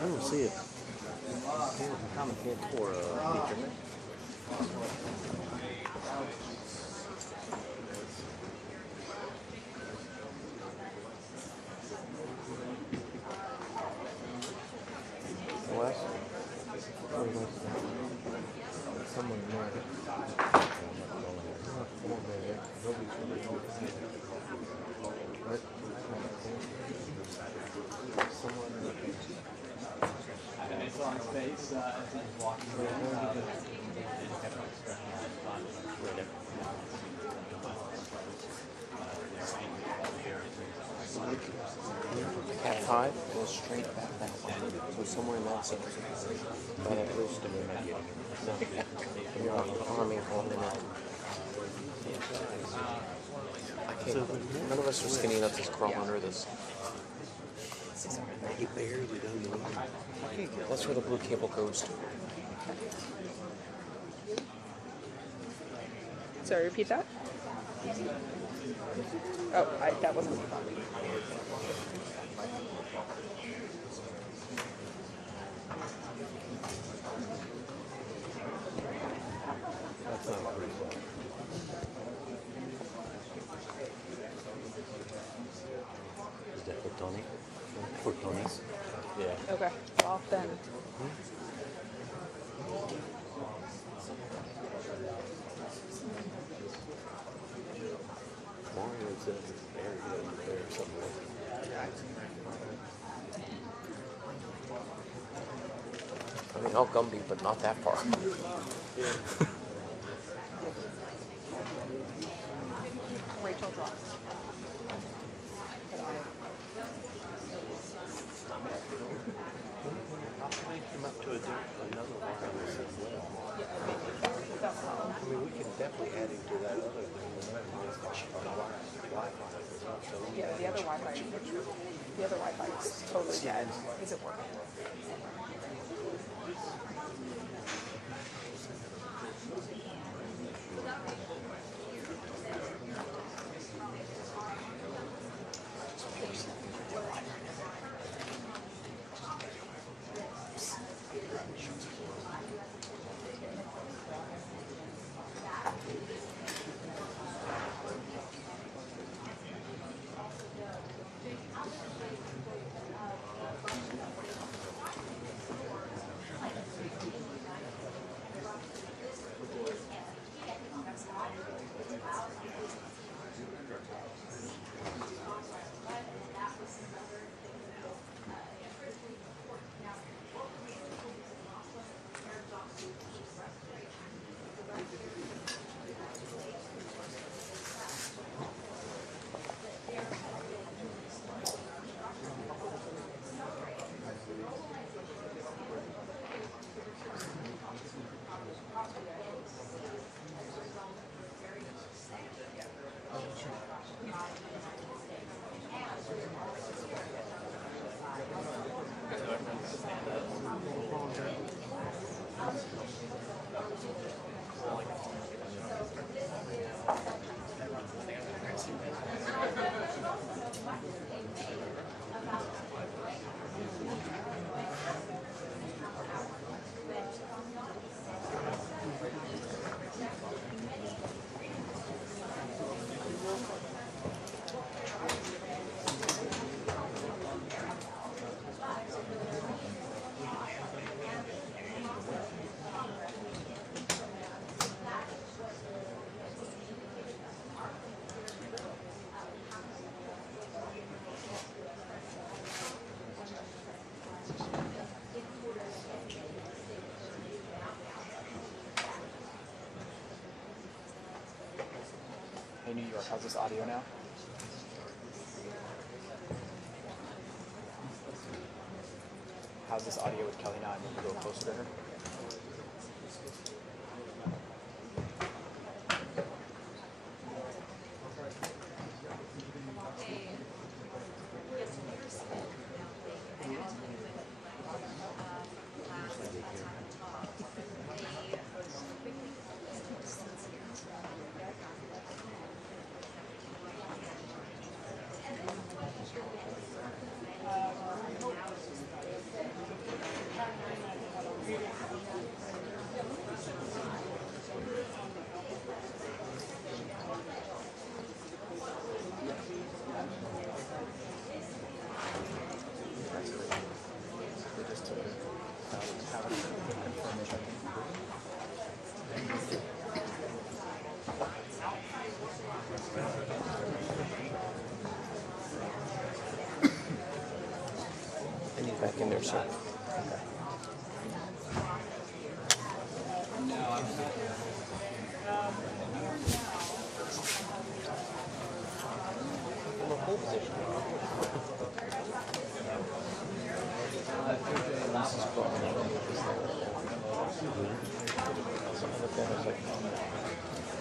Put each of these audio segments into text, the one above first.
I don't see it. Comment for a feature. West? Somewhere north. It's on his face as he's walking around. F5 goes straight back that line. So somewhere in that zone. By that roost, and we're not getting it. No. You're on me for a minute. I can't. None of us are skinny enough to crawl under this. He buried it underneath. That's where the blue cable goes to. Sorry, repeat that? Oh, that wasn't me. That's not pretty well. Is that for Tony? For Tony's? Yeah. Okay, well then. Mario says it's buried over there somewhere. I mean, El Gumby, but not that far. Rachel dropped. I'll crank him up to another wireless as well. I mean, we can definitely add him to that other thing. Yeah, the other Wi-Fi is totally dead. Is it working? Hey, New York, how's this audio now? How's this audio with Kelly now? I need to go closer to her. I need back in there, sir.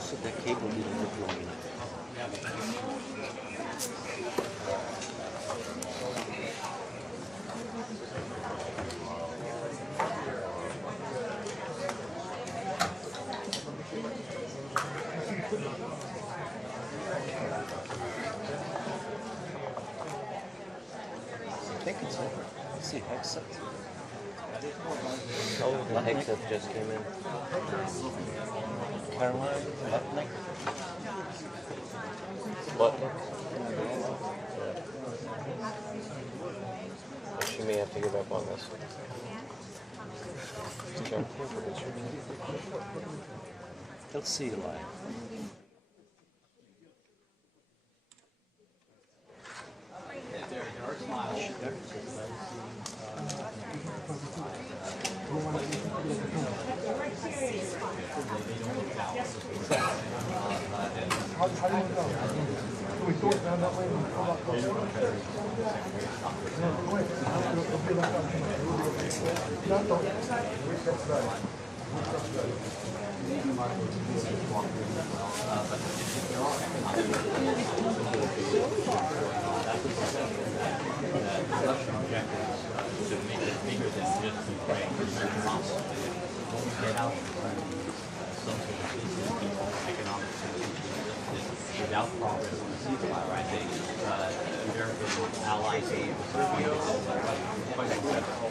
So that cable didn't look long enough. I think it's over. Let's see, Hexa. Oh, the Hexa just came in. Caroline Lutnick? What? She may have to give up on this. Okay. Let's see, Eli. Without progress on the ceasefire, I think American allies quite successful.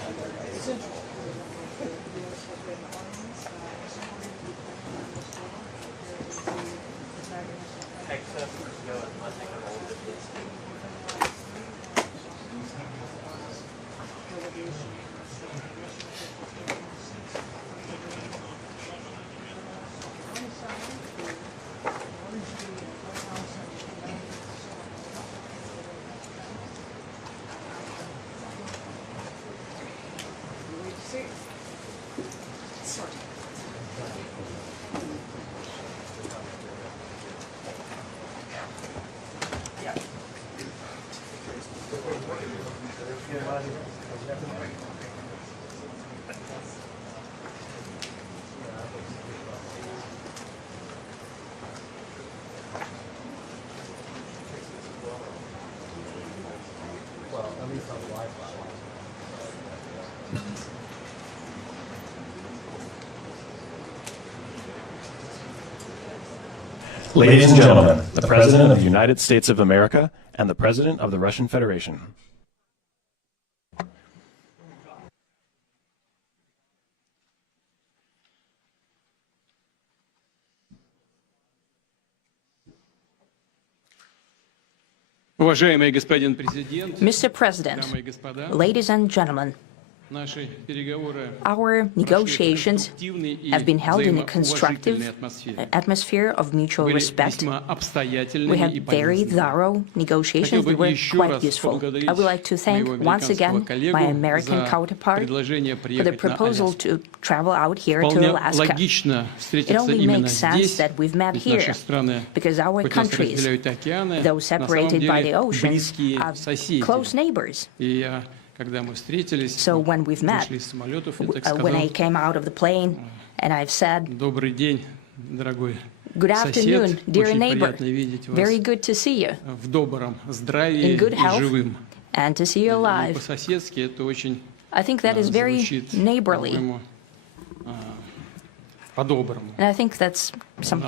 Ladies and gentlemen, the President of the United States of America and the President of the Russian Federation. Уважаемый господин президент, Mr. President, дамы и господа, ladies and gentlemen, Our negotiations have been held in a constructive atmosphere of mutual respect. We had very thorough negotiations that were quite useful. I would like to thank once again my American counterpart for the proposal to travel out here to Alaska. It only makes sense that we've met here because our countries, though separated by the oceans, are close neighbors. So when we've met, when I came out of the plane and I've said, "Good afternoon, dear neighbor, very good to see you, in good health, and to see you alive." I think that is very neighborly. And I think that's some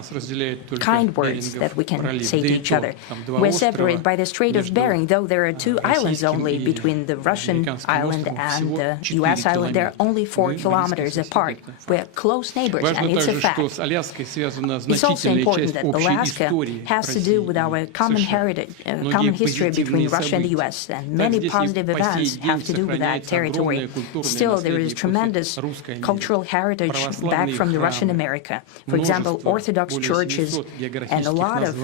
kind words that we can say to each other. We're separated by the Strait of Bering, though there are 2 islands only between the Russian island and the U.S. island. They're only 4 kilometers apart. We're close neighbors, and it's a fact. It's also important that Alaska has to do with our common heritage, common history between Russia and the U.S., and many positive events have to do with that territory. Still, there is tremendous cultural heritage back from the Russian America. For example, Orthodox churches and a lot of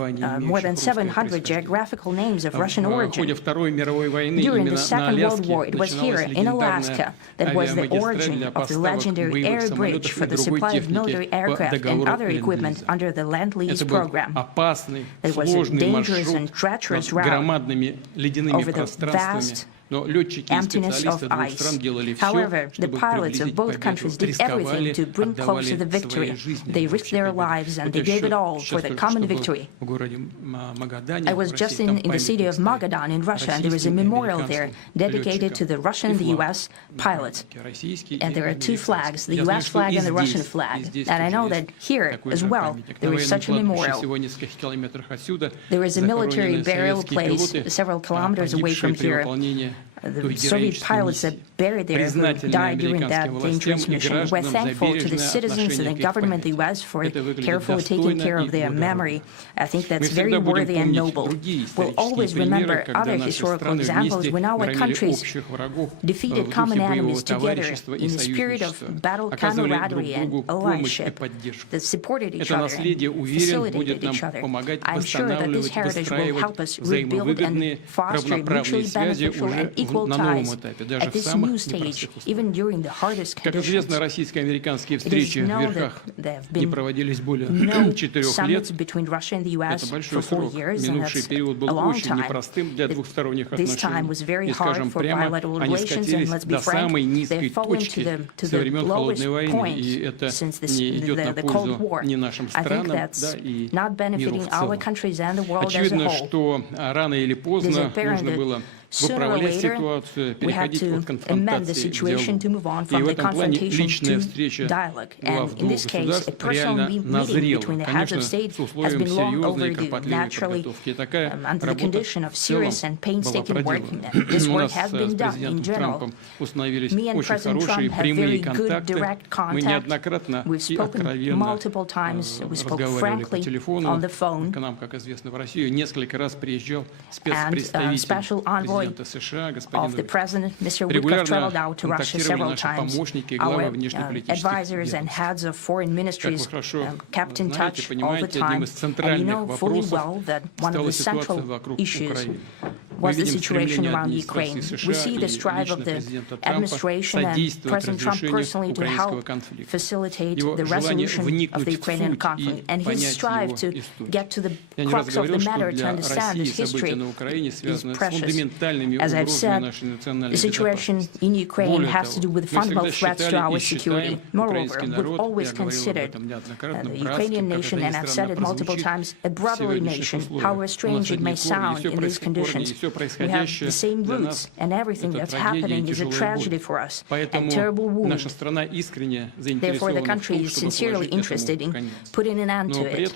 more than 700 geographical names of Russian origin. During the Second World War, it was here in Alaska that was the origin of the legendary air bridge for the supply of military aircraft and other equipment under the Land-Lease program. It was a dangerous and treacherous route over the vast emptiness of ice. However, the pilots of both countries did everything to bring closer the victory. They risked their lives and they gave it all for the common victory. I was just in the city of Magadan in Russia, and there is a memorial there dedicated to the Russian and the U.S. pilots. And there are 2 flags, the U.S. flag and the Russian flag. And I know that here as well there is such a memorial. There is a military burial place several kilometers away from here. The Soviet pilots that buried there who died during that dangerous mission. We're thankful to the citizens and the government of the U.S. for carefully taking care of their memory. I think that's very worthy and noble. We'll always remember other historical examples when our countries defeated common enemies together in the spirit of battle camaraderie and allyship that supported each other and facilitated each other. I'm sure that this heritage will help us rebuild and foster mutually beneficial and equal ties at this new stage, even during the hardest conditions. It is known that there have been no summits between Russia and the U.S. for 4 years, and that's a long time. This time was very hard for bilateral relations, and let's be frank, they've fallen to the lowest point since the Cold War. I think that's not benefiting our countries and the world as a whole. It is apparent that sooner or later, we had to amend the situation to move on from the confrontation to dialogue. And in this case, a personal meeting between the heads of state has been long overdue, naturally, under the condition of serious and painstaking work. This work has been done in general. Me and President Trump have very good direct contact. We've spoken multiple times. We spoke frankly on the phone. And special envoy of the President, Mr. Witkoff, traveled out to Russia several times. Our advisors and heads of foreign ministries kept in touch all the time. And you know fully well that one of the central issues was the situation around Ukraine. We see the strive of the administration and President Trump personally to help facilitate the resolution of the Ukrainian conflict. And his strive to get to the crux of the matter, to understand this history, is precious. As I've said, the situation in Ukraine has to do with fundamental threats to our security. Moreover, we've always considered the Ukrainian nation, and I've said it multiple times, a brotherly nation, however strange it may sound in these conditions. We have the same roots, and everything that's happening is a tragedy for us, a terrible wound. Therefore, the country is sincerely interested in putting an end to it. At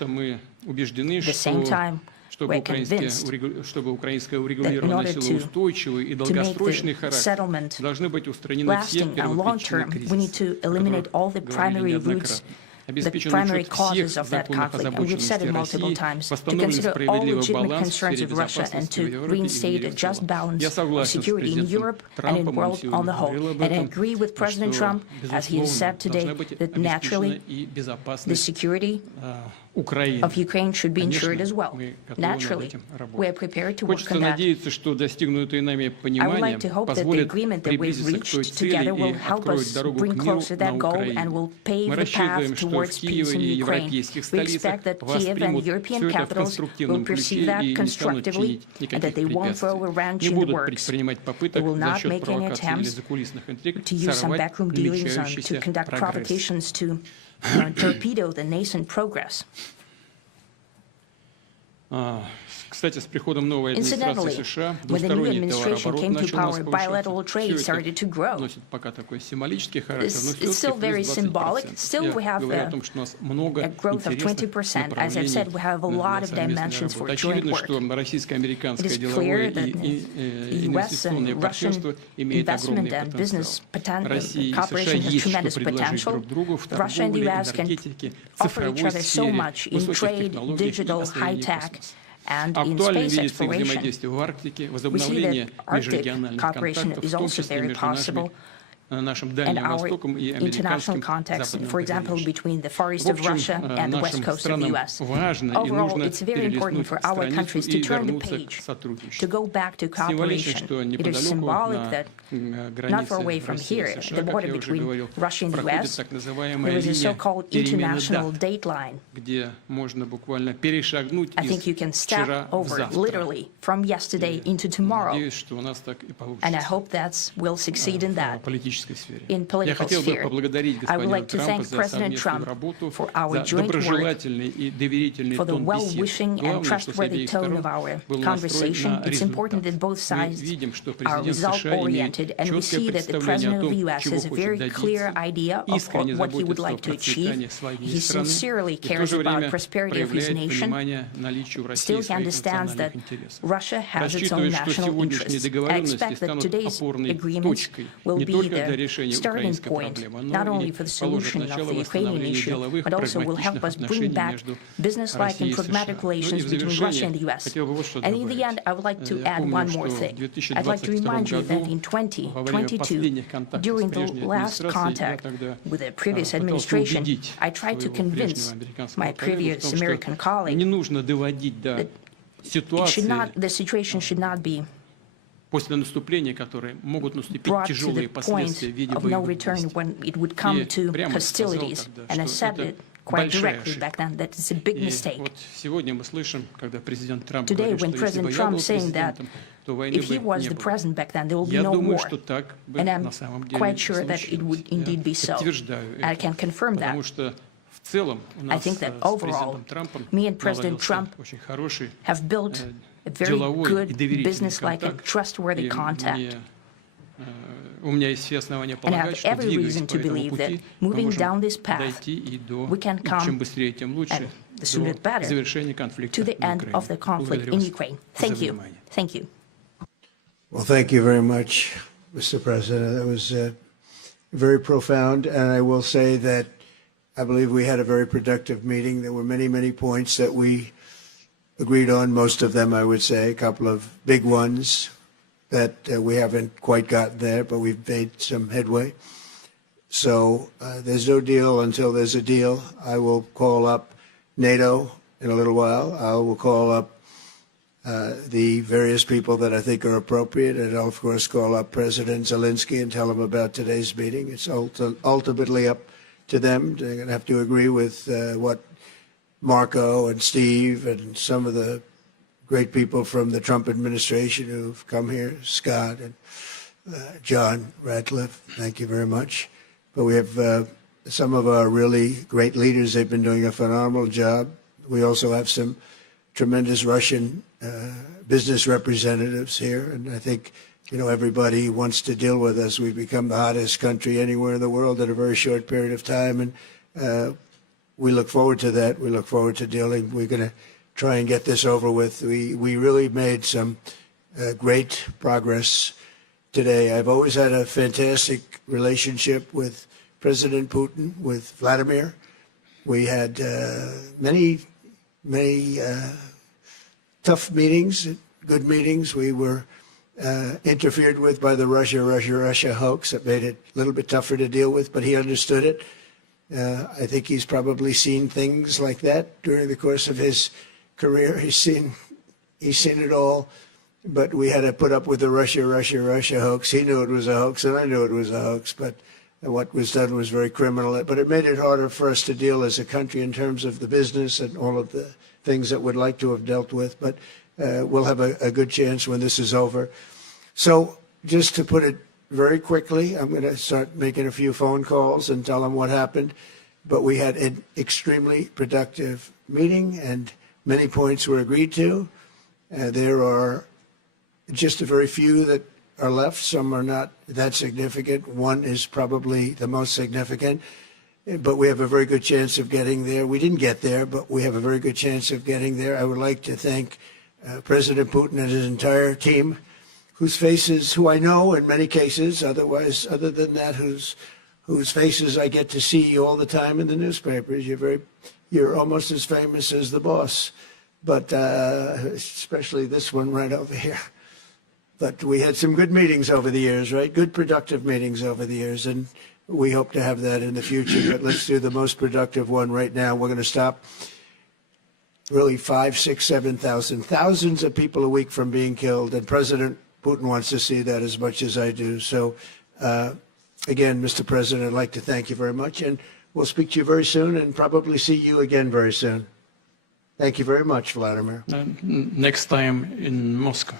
the same time, we're convinced that in order to make the settlement lasting and long-term, we need to eliminate all the primary roots the primary causes of that conflict, and we've said it multiple times, to consider all legitimate concerns of Russia and to reinstate a just balance of security in Europe and in the world on the whole. And I agree with President Trump, as he has said today, that naturally the security of Ukraine should be ensured as well. Naturally, we are prepared to work on that. I would like to hope that the agreement that we've reached together will help us bring closer that goal and will pave the path towards peace in Ukraine. We expect that Kiev and European capitals will perceive that constructively and that they won't throw a wrench in the works. They will not make any attempts to use some backroom dealings to conduct provocations to torpedo the nascent progress. Incidentally, when the new administration came to power, bilateral trade started to grow. It's still very symbolic. Still, we have a growth of 20%. As I've said, we have a lot of dimensions for joint work. It is clear that U.S. and Russian investment and business cooperation has tremendous potential. Russia and the U.S. can offer each other so much in trade, digital, high-tech, and in space exploration. We see that Arctic cooperation is also very possible. And our international context, for example, between the Far East of Russia and the West Coast of the U.S. Overall, it's very important for our countries to turn the page, to go back to cooperation. It is symbolic that not far away from here, the border between Russia and the U.S., there is a so-called international date line. I think you can step over, literally, from yesterday into tomorrow. And I hope that we'll succeed in that. In political sphere. I would like to thank President Trump for our joint work, for the well-wishing and trustworthy tone of our conversation. It's important that both sides are result-oriented, and we see that the President of the U.S. has a very clear idea of what he would like to achieve. He sincerely cares about the prosperity of his nation. Still, he understands that Russia has its own national interests. I expect that today's agreements will be the starting point, not only for the solution of the Ukrainian issue, but also will help us bring back business-like and pragmatic relations between Russia and the U.S. And in the end, I would like to add one more thing. I'd like to remind you that in 2022, during the last contact with the previous administration, I tried to convince my previous American colleague that the situation should not be brought to the point of no return when it would come to hostilities. And I said it quite directly back then that it's a big mistake. Today, when President Trump is saying that if he was the president back then, there will be no war. And I'm quite sure that it would indeed be so. I can confirm that. I think that overall, me and President Trump have built a very good, business-like and trustworthy contact. And I have every reason to believe that moving down this path, we can come, and the sooner the better, to the end of the conflict in Ukraine. Thank you. Thank you. Well, thank you very much, Mr. President. That was very profound. And I will say that I believe we had a very productive meeting. There were many, many points that we agreed on, most of them, I would say, a couple of big ones that we haven't quite gotten there, but we've made some headway. So there's no deal until there's a deal. I will call up NATO in a little while. I will call up the various people that I think are appropriate, and I'll, of course, call up President Zelensky and tell him about today's meeting. It's ultimately up to them. They're going to have to agree with what Marco and Steve and some of the great people from the Trump administration who've come here, Scott and John Ratcliffe, thank you very much. But we have some of our really great leaders. They've been doing a phenomenal job. We also have some tremendous Russian business representatives here, and I think everybody wants to deal with us. We've become the hottest country anywhere in the world in a very short period of time, and we look forward to that. We look forward to dealing. We're going to try and get this over with. We really made some great progress today. I've always had a fantastic relationship with President Putin, with Vladimir. We had many tough meetings, good meetings. We were interfered with by the Russia hoax that made it a little bit tougher to deal with, but he understood it. I think he's probably seen things like that during the course of his career. He's seen it all, but we had to put up with the Russia hoax. He knew it was a hoax, and I knew it was a hoax, but what was done was very criminal. But it made it harder for us to deal as a country in terms of the business and all of the things that we'd like to have dealt with. But we'll have a good chance when this is over. So just to put it very quickly, I'm going to start making a few phone calls and tell them what happened. But we had an extremely productive meeting, and many points were agreed to. There are just a very few that are left. Some are not that significant. One is probably the most significant, but we have a very good chance of getting there. We didn't get there, but we have a very good chance of getting there. I would like to thank President Putin and his entire team, whose faces, who I know in many cases, other than that, whose faces I get to see all the time in the newspapers. You're almost as famous as the boss, but especially this one right over here. But we had some good meetings over the years, right? Good, productive meetings over the years, and we hope to have that in the future. But let's do the most productive one right now. We're going to stop really 5, 6, 7,000, thousands of people a week from being killed, and President Putin wants to see that as much as I do. So, again, Mr. President, I'd like to thank you very much, and we'll speak to you very soon and probably see you again very soon. Thank you very much, Vladimir. Next time in Moscow.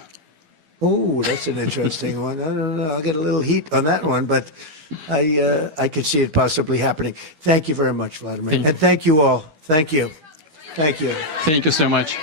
Oh, that's an interesting one. I don't know. I'll get a little heat on that one, but I could see it possibly happening. Thank you very much, Vladimir. And thank you all. Thank you. Thank you. Thank you so much.